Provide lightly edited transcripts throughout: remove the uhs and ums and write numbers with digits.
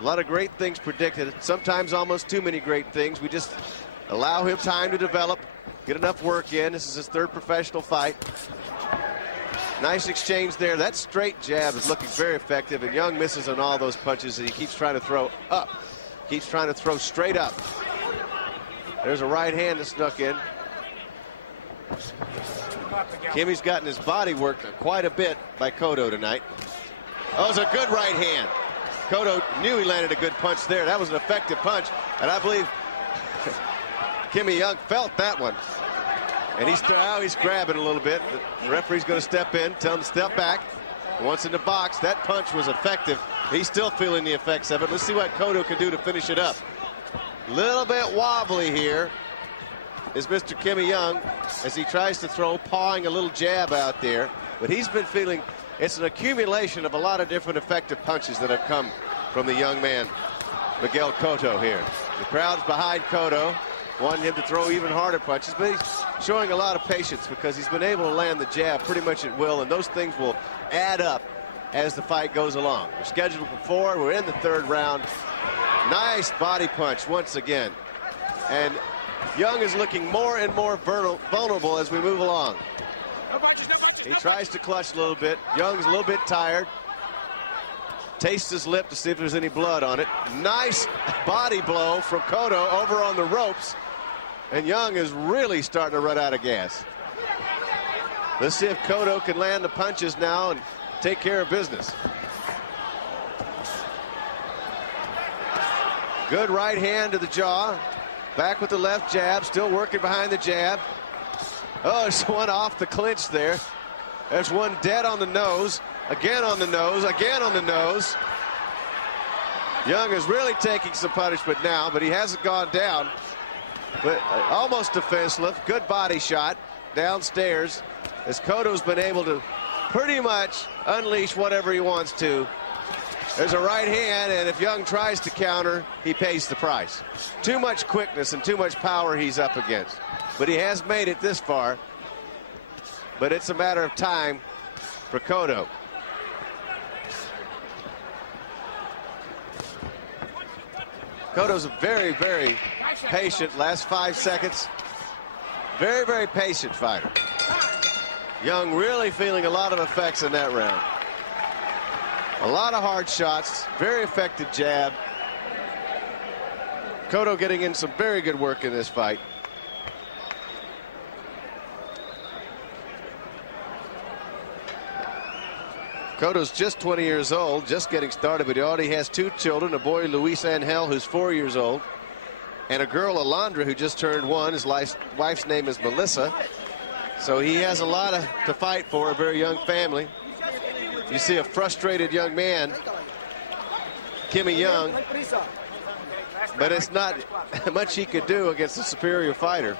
A lot of great things predicted, sometimes almost too many great things. We just allow him time to develop, get enough work in. This is his third professional fight. Nice exchange there. That straight jab is looking very effective, and Young misses on all those punches, and he keeps trying to throw up. Keeps trying to throw straight up. There's a right hand that snuck in. Kimmy's gotten his body worked quite a bit by Cotto tonight. Oh, it's a good right hand. Cotto knew he landed a good punch there. That was an effective punch, and I believe Kimmy Young felt that one. And he's grabbing a little bit. The referee's going to step in, tell him to step back. Once in the box, that punch was effective. He's still feeling the effects of it. Let's see what Cotto can do to finish it up. Little bit wobbly here is Mr. Kimmy Young as he tries to throw, pawing a little jab out there. But he's been feeling it's an accumulation of a lot of different effective punches that have come from the young man, Miguel Cotto here. The crowd's behind Cotto, wanting him to throw even harder punches, but he's showing a lot of patience because he's been able to land the jab pretty much at will, and those things will add up as the fight goes along. We're scheduled for 4. We're in the 3rd round. Nice body punch once again. And Young is looking more and more vulnerable as we move along. He tries to clutch a little bit. Young's a little bit tired. Tastes his lip to see if there's any blood on it. Nice body blow from Cotto over on the ropes. And Young is really starting to run out of gas. Let's see if Cotto can land the punches now and take care of business. Good right hand to the jaw. Back with the left jab, still working behind the jab. Oh, there's one off the clinch there. There's one dead on the nose. Again on the nose, again on the nose. Young is really taking some punishment now, but he hasn't gone down. But almost defenseless. Good body shot downstairs as Cotto's been able to pretty much unleash whatever he wants to. There's a right hand, and if Young tries to counter, he pays the price. Too much quickness and too much power he's up against. But he has made it this far. But it's a matter of time for Cotto. Cotto's a very, very patient. Last 5 seconds. Very, very patient fighter. Young really feeling a lot of effects in that round. A lot of hard shots, very effective jab. Cotto getting in some very good work in this fight. Cotto's just 20 years old, just getting started, but he already has 2 children, a boy, Luis Angel, who's 4 years old, and a girl, Alondra, who just turned 1. His wife's name is Melissa. So he has a lot to fight for, a very young family. You see a frustrated young man, Kimmy Young, but it's not much he could do against a superior fighter.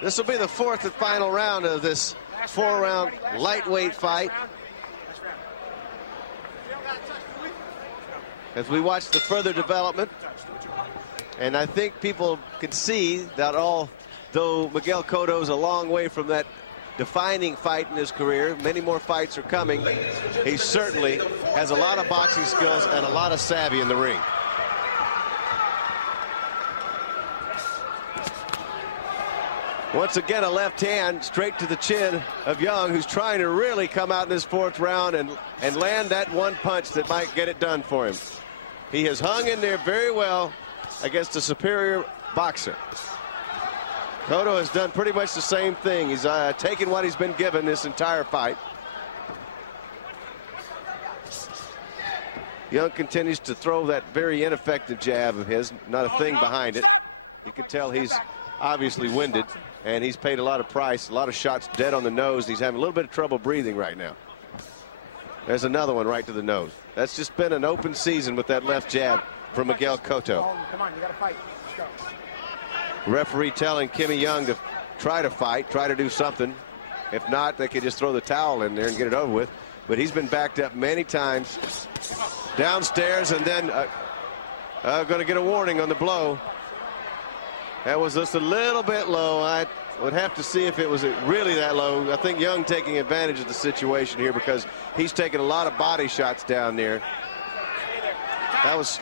This will be the 4th and final round of this 4-round lightweight fight. As we watch the further development. And I think people can see that although Miguel Cotto's a long way from that defining fight in his career, many more fights are coming, he certainly has a lot of boxing skills and a lot of savvy in the ring. Once again, a left hand straight to the chin of Young, who's trying to really come out in this 4th round and land that one punch that might get it done for him. He has hung in there very well against a superior boxer. Cotto has done pretty much the same thing. He's taken what he's been given this entire fight. Young continues to throw that very ineffective jab of his, not a thing behind it. You can tell he's obviously winded, and he's paid a lot of price, a lot of shots dead on the nose. He's having a little bit of trouble breathing right now. There's another one right to the nose. That's just been an open season with that left jab from Miguel Cotto. Come on, you gotta fight. Let's go. Referee telling Kimmy Young to try to fight, try to do something. If not, they could just throw the towel in there and get it over with. But he's been backed up many times downstairs, and then going to get a warning on the blow. That was just a little bit low. Would have to see if it was really that low. I think Young taking advantage of the situation here because he's taking a lot of body shots down there. That was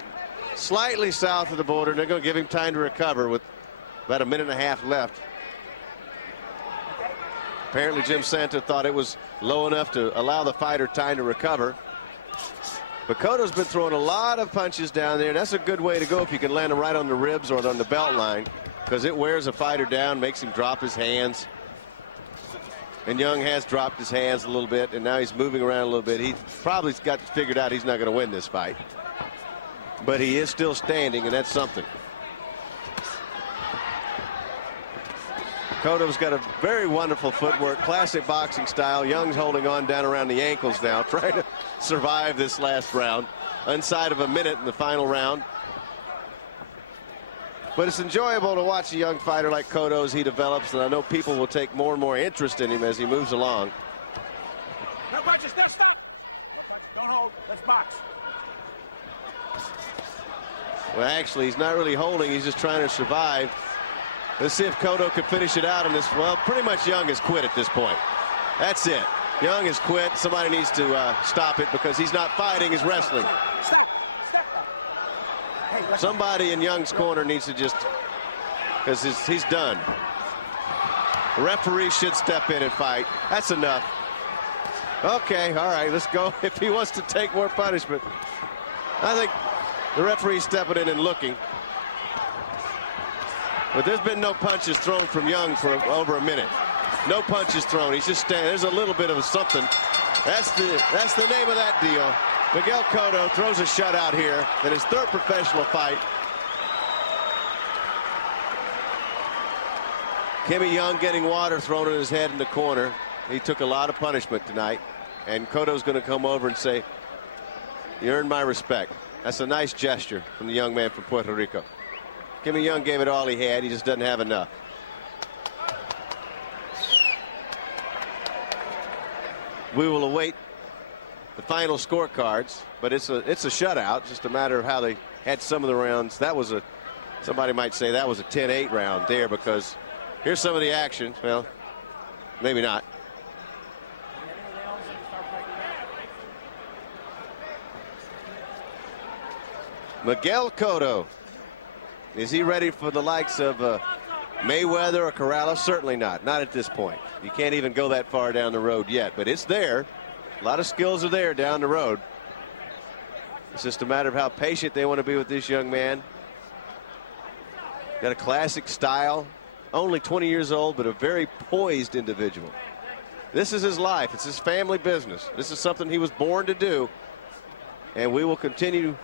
slightly south of the border. They're going to give him time to recover with about a minute and a half left. Apparently Jim Santa thought it was low enough to allow the fighter time to recover. But Cotto's been throwing a lot of punches down there. That's a good way to go if you can land them right on the ribs or on the belt line, because it wears a fighter down, makes him drop his hands. And Young has dropped his hands a little bit, and now he's moving around a little bit. He probably got figured out he's not going to win this fight. But he is still standing, and that's something. Cotto's got a very wonderful footwork, classic boxing style. Young's holding on down around the ankles now, trying to survive this last round. Inside of a minute in the final round. But it's enjoyable to watch a young fighter like Cotto as he develops, and I know people will take more and more interest in him as he moves along. No punches, no, stop. Don't hold, let's box. Well, actually, he's not really holding, he's just trying to survive. Let's see if Cotto could finish it out on this. Well, pretty much Young has quit at this point. That's it. Young has quit. Somebody needs to stop it because he's not fighting, he's wrestling. Stop. Hey, somebody in Young's corner needs to just, because he's done. The referee should step in and fight. That's enough. Okay, all right, let's go. If he wants to take more punishment. I think the referee's stepping in and looking. But there's been no punches thrown from Young for over a minute. No punches thrown. He's just standing. There's a little bit of something. That's the name of that deal. Miguel Cotto throws a shutout here in his third professional fight. Kimmy Young getting water thrown in his head in the corner. He took a lot of punishment tonight. And Cotto's going to come over and say, "You earned my respect." That's a nice gesture from the young man from Puerto Rico. Kimmy Young gave it all he had. He just doesn't have enough. We will await the final scorecards, but it's a shutout. Just a matter of how they had some of the rounds. That was somebody might say that was a 10-8 round there, because here's some of the action. Well, maybe not. Miguel Cotto. Is he ready for the likes of Mayweather or Corrales? Certainly not. Not at this point. You can't even go that far down the road yet, but it's there. A lot of skills are there down the road. It's just a matter of how patient they want to be with this young man. Got a classic style. Only 20 years old, but a very poised individual. This is his life. It's his family business. This is something he was born to do. And we will continue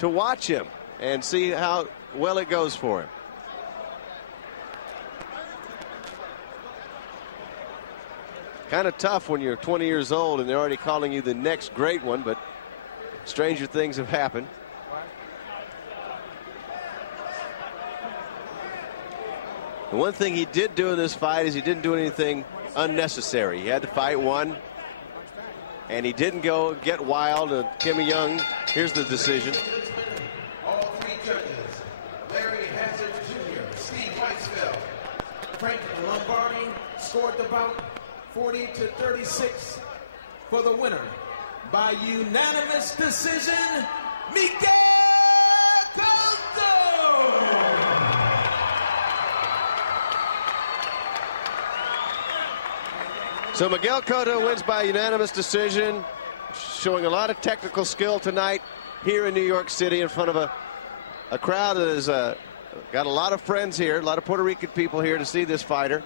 to watch him and see how well it goes for him. Kind of tough when you're 20 years old and they're already calling you the next great one, but stranger things have happened. The one thing he did do in this fight is he didn't do anything unnecessary. He had to fight one, and he didn't go get wild. Kimmy Young, here's the decision. Frank Lombardi scored the bout 40-36 for the winner by unanimous decision, Miguel Cotto. So Miguel Cotto wins by unanimous decision, showing a lot of technical skill tonight here in New York City in front of a crowd that is got a lot of friends here, a lot of Puerto Rican people here to see this fighter.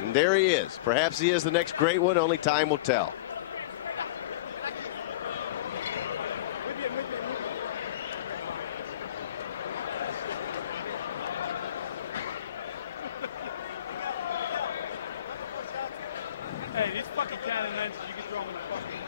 And there he is. Perhaps he is the next great one. Only time will tell. Hey, these fucking cannon lenses, you can throw them in the fucking...